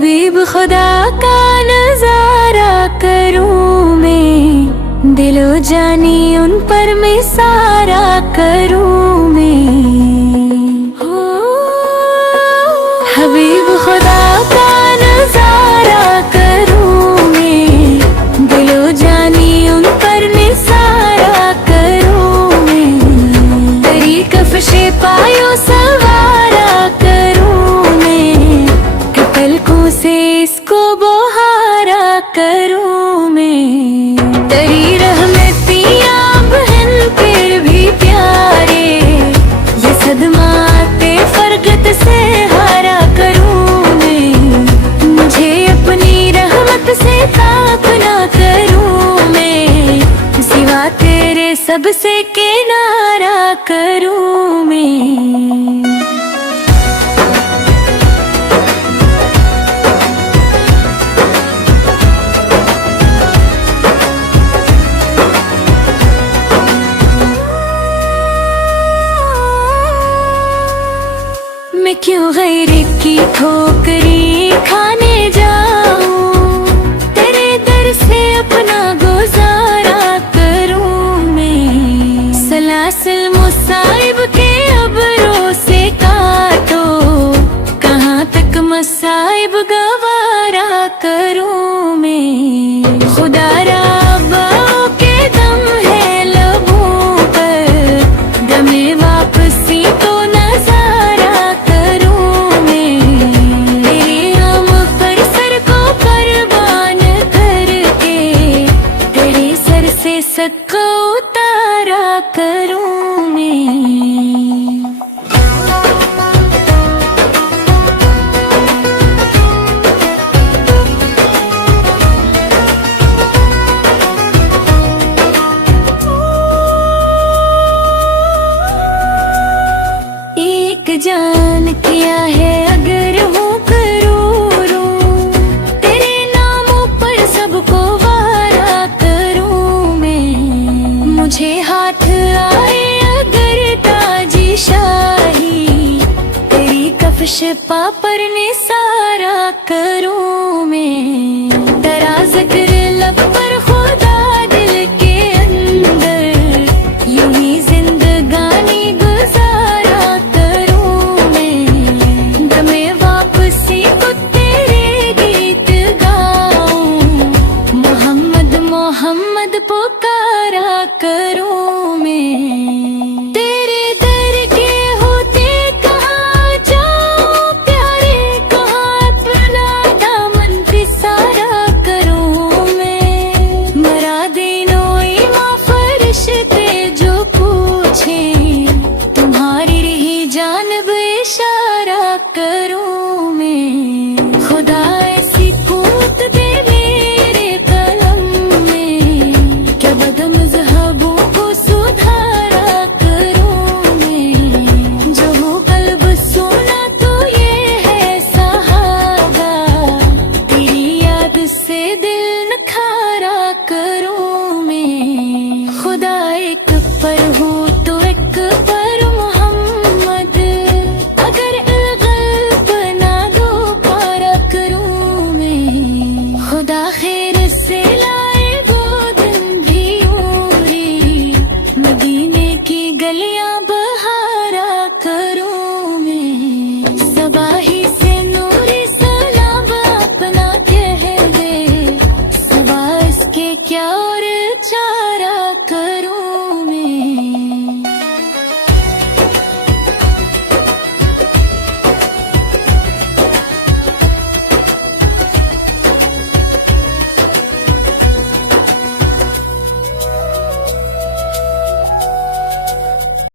हबीब खुदा का नजारा करूं मैं, दिलो जानी उन पर मैं सारा करूं मैं। हो हबीब खुदा का नजारा करूं मैं, दिलो जानी उन पर मैं सारा करूं मैं। तेरी कफ़शे पायो सवारा करूं मैं, कि पलकों से इसको बहारा करूं मैं। तेरी रहमतियाँ बहन फिर भी प्यारे, ये सदमाते फरगत से हारा करूं मैं। मुझे अपनी रहमत से ताक ना करूं मैं, सिवा तेरे सबसे किनारा करूं मैं। मैं क्यों गैर की ठोकरी खाने जाऊं, तेरे दर से अपना गुजारा करूं मैं। सलासिल मुसाइब के अबरों से काटो, कहाँ तक मसाइब गवारा करूं मैं। खुदा रब्बों के दम है लबों पर, दमे वापसी तो नजारा करूं मैं। तेरे हम पर सर को कुर्बान करके, तेरे सर से सबको उतारा करूं मैं। एक जान किया है अगर हूँ करूँ, तेरे नामों पर सबको वारा करूँ मैं। मुझे हाथ आए अगर ताजी शाही, तेरी कफ़श पा पर निसारा करूँ मैं। तेरा ज़िक्र लब पर खुदा दिल के अंदर, यूं ही जिंदगानी गुजारा करूं मैं। दमे वापसी को तेरे गीत गाऊं, मोहम्मद मोहम्मद पुकारा कर